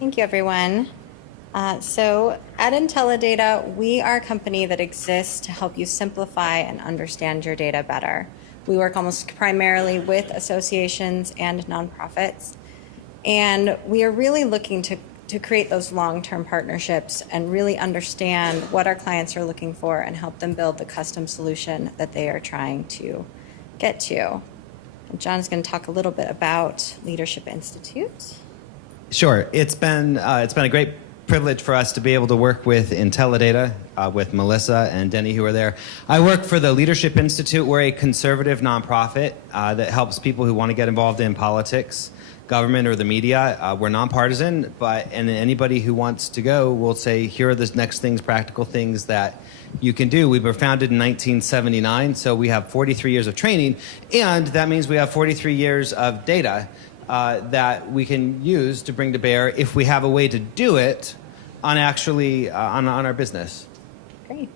Thank you, everyone. So at IntelliData, we are a company that exists to help you simplify and understand your data better. We work almost primarily with associations and nonprofits, and we are really looking to create those long-term partnerships and really understand what our clients are looking for and help them build the custom solution that they are trying to get to. And John's going to talk a little bit about Leadership Institute. Sure. It's been a great privilege for us to be able to work with IntelliData, with Melissa and Denny who are there. I work for the Leadership Institute. We're a conservative nonprofit that helps people who want to get involved in politics, government, or the media. We're nonpartisan, and anybody who wants to go will say, here are the next things, practical things that you can do. We were founded in 1979, so we have 43 years of training, and that means we have 43 years of data that we can use to bring to bear if we have a way to do it on on our business. Great.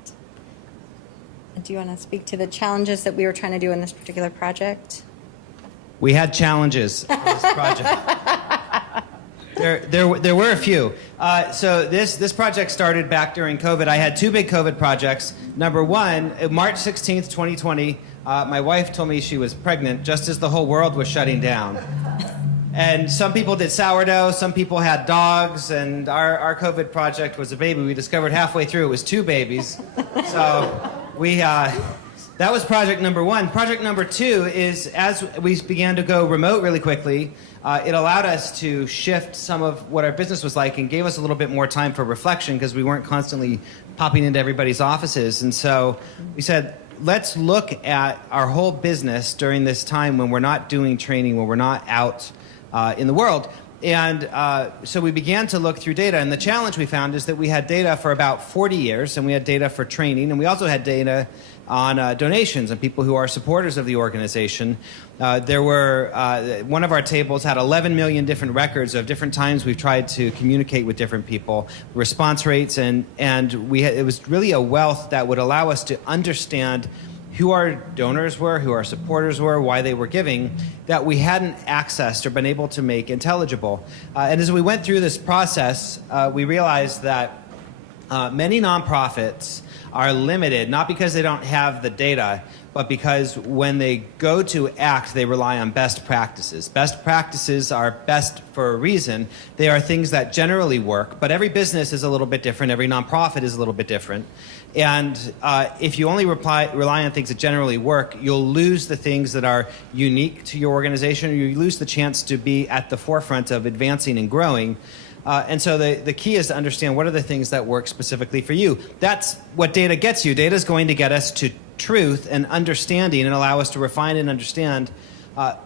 Do you want to speak to the challenges that we were trying to do in this particular project? We had challenges on this project. There were a few. So this project started back during COVID. I had two big COVID projects. Number one, March 16th, 2020, my wife told me she was pregnant just as the whole world was shutting down. And some people did sourdough, some people had dogs, and our COVID project was a baby. We discovered halfway through it was two babies. So that was project number one. Project number two is, as we began to go remote really quickly, it allowed us to shift some of what our business was like and gave us a little bit more time for reflection because we weren't constantly popping into everybody's offices. And so we said, let's look at our whole business during this time when we're not doing training, when we're not out in the world. And so we began to look through data, and the challenge we found is that we had data for about 40 years, and we had data for training, and we also had data on donations and people who are supporters of the organization. There were, one of our tables had 11 million different records of different times we've tried to communicate with different people, response rates, and it was really a wealth that would allow us to understand who our donors were, who our supporters were, why they were giving, that we hadn't accessed or been able to make intelligible. And as we went through this process, we realized that many nonprofits are limited, not because they don't have the data, but because when they go to act, they rely on best practices. Best practices are best for a reason. They are things that generally work, but every business is a little bit different. Every nonprofit is a little bit different. And if you only rely on things that generally work, you'll lose the things that are unique to your organization, or you lose the chance to be at the forefront of advancing and growing. And so the key is to understand what are the things that work specifically for you. That's what data gets you. Data is going to get us to truth and understanding and allow us to refine and understand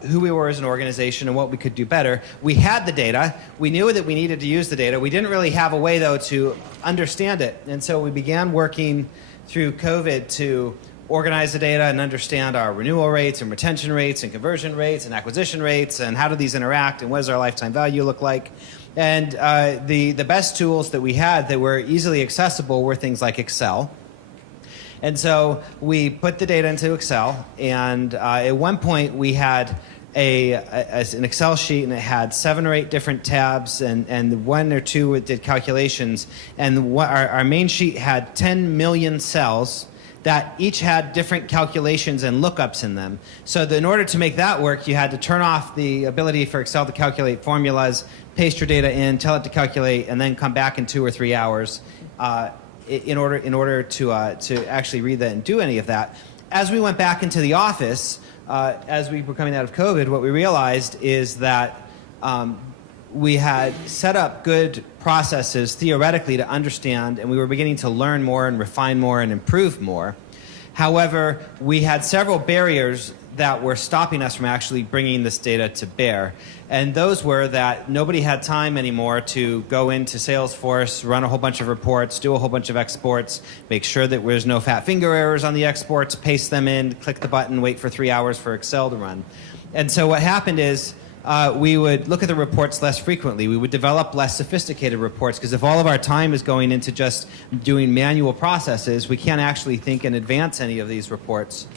who we were as an organization and what we could do better. We had the data. We knew that we needed to use the data. We didn't really have a way, though, to understand it. And so we began working through COVID to organize the data and understand our renewal rates and retention rates and conversion rates and acquisition rates and how do these interact and what does our lifetime value look like. And the best tools that we had that were easily accessible were things like Excel. And so we put the data into Excel, and at one point we had an Excel sheet, and it had 7 or 8 different tabs, and 1 or 2 did calculations. And our main sheet had 10 million cells that each had different calculations and lookups in them. So in order to make that work, you had to turn off the ability for Excel to calculate formulas, paste your data in, tell it to calculate, and then come back in 2 or 3 hours in order to actually read that and do any of that. As we went back into the office, as we were coming out of COVID, what we realized is that we had set up good processes theoretically to understand, and we were beginning to learn more and refine more and improve more. However, we had several barriers that were stopping us from actually bringing this data to bear. And those were that nobody had time anymore to go into Salesforce, run a whole bunch of reports, do a whole bunch of exports, make sure that there's no fat finger errors on the exports, paste them in, click the button, wait for 3 hours for Excel to run. And so what happened is we would look at the reports less frequently. We would develop less sophisticated reports, because if all of our time is going into just doing manual processes, we can't actually think and advance any of these reports.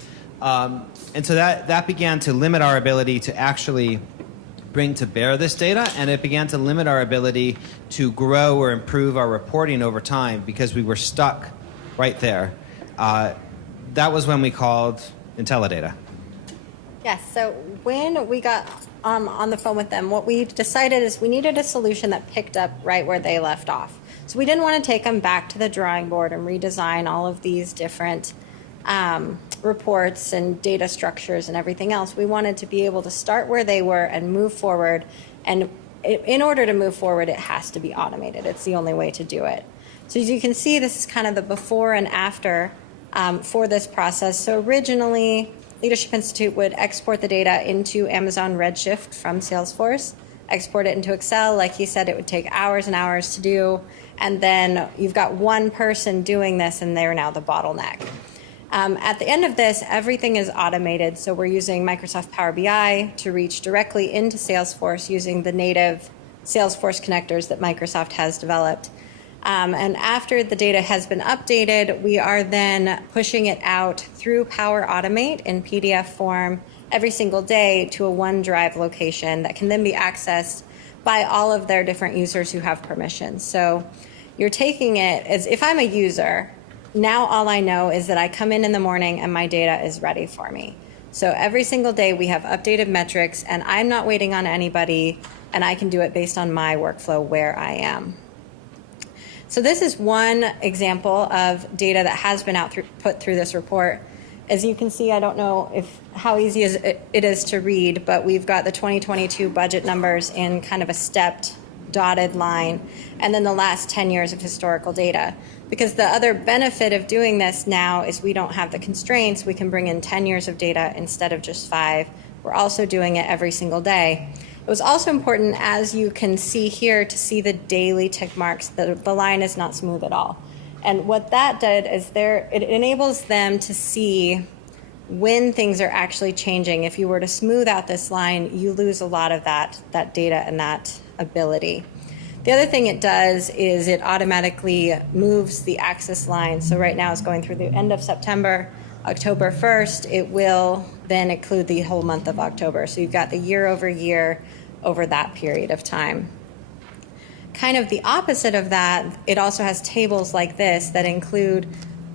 And so that began to limit our ability to actually bring to bear this data, and it began to limit our ability to grow or improve our reporting over time because we were stuck right there. That was when we called IntelliData. Yes, so when we got on the phone with them, what we decided is we needed a solution that picked up right where they left off. So we didn't want to take them back to the drawing board and redesign all of these different reports and data structures and everything else. We wanted to be able to start where they were and move forward. And in order to move forward, it has to be automated. It's the only way to do it. So as you can see, this is kind of the before and after for this process. So originally, Leadership Institute would export the data into Amazon Redshift from Salesforce, export it into Excel. Like he said, it would take hours and hours to do. And then you've got one person doing this, and they're now the bottleneck. At the end of this, everything is automated. So we're using Microsoft Power BI to reach directly into Salesforce using the native Salesforce connectors that Microsoft has developed. And after the data has been updated, we are then pushing it out through Power Automate in PDF form every single day to a OneDrive location that can then be accessed by all of their different users who have permission. So you're taking it as if I'm a user. Now all I know is that I come in the morning and my data is ready for me. So every single day we have updated metrics, and I'm not waiting on anybody, and I can do it based on my workflow where I am. So this is one example of data that has been put through this report. As you can see, I don't know how easy it is to read, but we've got the 2022 budget numbers in kind of a stepped dotted line, and then the last 10 years of historical data. Because the other benefit of doing this now is we don't have the constraints. We can bring in 10 years of data instead of just 5. We're also doing it every single day. It was also important, as you can see here, to see the daily tick marks. The line is not smooth at all. And what that did is it enables them to see when things are actually changing. If you were to smooth out this line, you lose a lot of that data and that ability. The other thing it does is it automatically moves the axis line. So right now it's going through the end of September, October 1st. It will then include the whole month of October. So you've got the year over year over that period of time. Kind of the opposite of that, it also has tables like this that include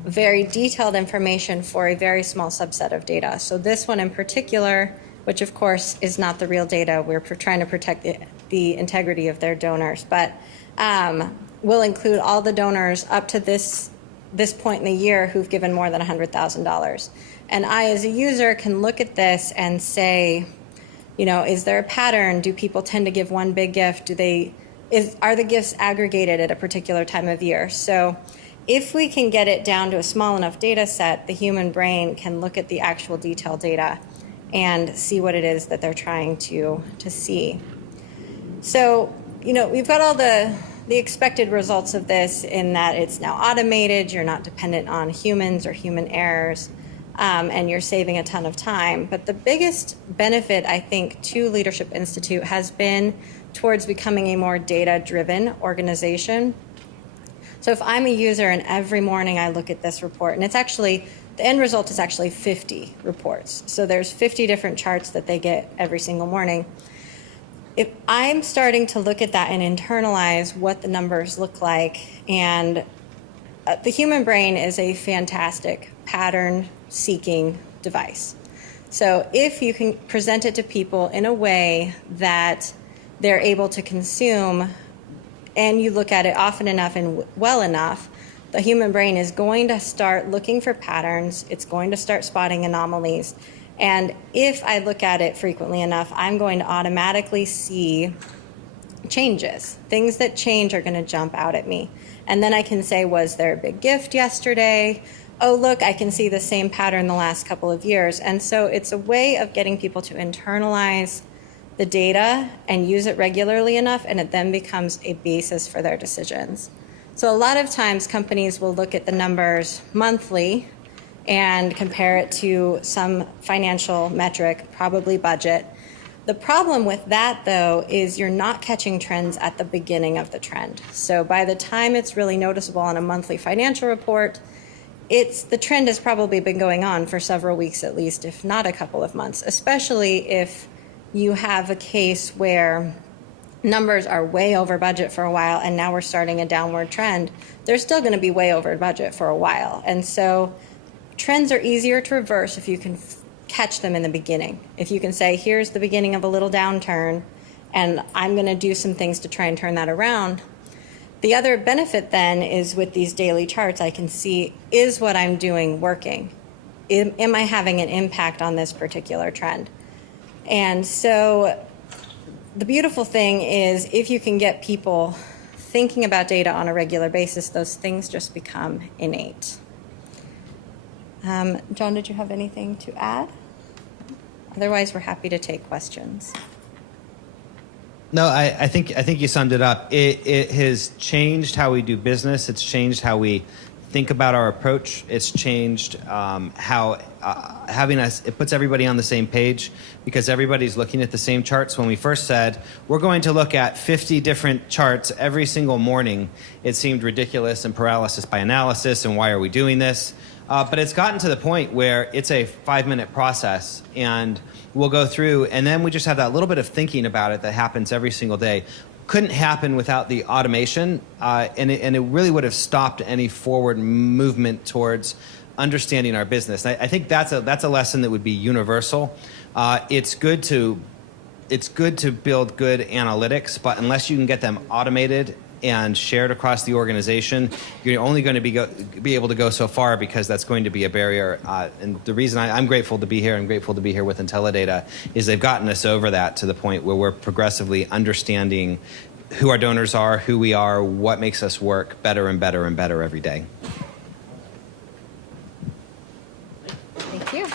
very detailed information for a very small subset of data. So this one in particular, which of course is not the real data, we're trying to protect the integrity of their donors, but will include all the donors up to this point in the year who've given more than $100,000. And I, as a user, can look at this and say, is there a pattern? Do people tend to give one big gift? Are the gifts aggregated at a particular time of year? So if we can get it down to a small enough data set, the human brain can look at the actual detailed data and see what it is that they're trying to see. So, we've got all the expected results of this in that it's now automated, you're not dependent on humans or human errors, and you're saving a ton of time. But the biggest benefit, I think, to Leadership Institute has been towards becoming a more data-driven organization. So if I'm a user and every morning I look at this report, and the end result is actually 50 reports. So there's 50 different charts that they get every single morning. If I'm starting to look at that and internalize what the numbers look like, and the human brain is a fantastic pattern-seeking device. So if you can present it to people in a way that they're able to consume, and you look at it often enough and well enough, the human brain is going to start looking for patterns. It's going to start spotting anomalies. And if I look at it frequently enough, I'm going to automatically see changes. Things that change are going to jump out at me. And then I can say, was there a big gift yesterday? Oh, look, I can see the same pattern the last couple of years. And so it's a way of getting people to internalize the data and use it regularly enough, and it then becomes a basis for their decisions. So a lot of times companies will look at the numbers monthly and compare it to some financial metric, probably budget. The problem with that, though, is you're not catching trends at the beginning of the trend. So by the time it's really noticeable on a monthly financial report, the trend has probably been going on for several weeks at least, if not a couple of months, especially if you have a case where numbers are way over budget for a while and now we're starting a downward trend, they're still going to be way over budget for a while. And so trends are easier to reverse if you can catch them in the beginning. If you can say, here's the beginning of a little downturn, and I'm going to do some things to try and turn that around. The other benefit then is with these daily charts, I can see, is what I'm doing working? Am I having an impact on this particular trend? And so the beautiful thing is if you can get people thinking about data on a regular basis, those things just become innate. John, did you have anything to add? Otherwise, we're happy to take questions. No, I think you summed it up. It has changed how we do business. It's changed how we think about our approach. It's changed how having us, it puts everybody on the same page because everybody's looking at the same charts. When we first said, we're going to look at 50 different charts every single morning, it seemed ridiculous and paralysis by analysis, and why are we doing this? But it's gotten to the point where it's a 5-minute process, and we'll go through, and then we just have that little bit of thinking about it that happens every single day. Couldn't happen without the automation, and it really would have stopped any forward movement towards understanding our business. And I think that's a lesson that would be universal. It's good to build good analytics, but unless you can get them automated and shared across the organization, you're only going to be able to go so far, because that's going to be a barrier. And the reason I'm grateful to be here, and grateful to be here with IntelliData, is they've gotten us over that to the point where we're progressively understanding who our donors are, who we are, what makes us work better and better and better every day. Thank you.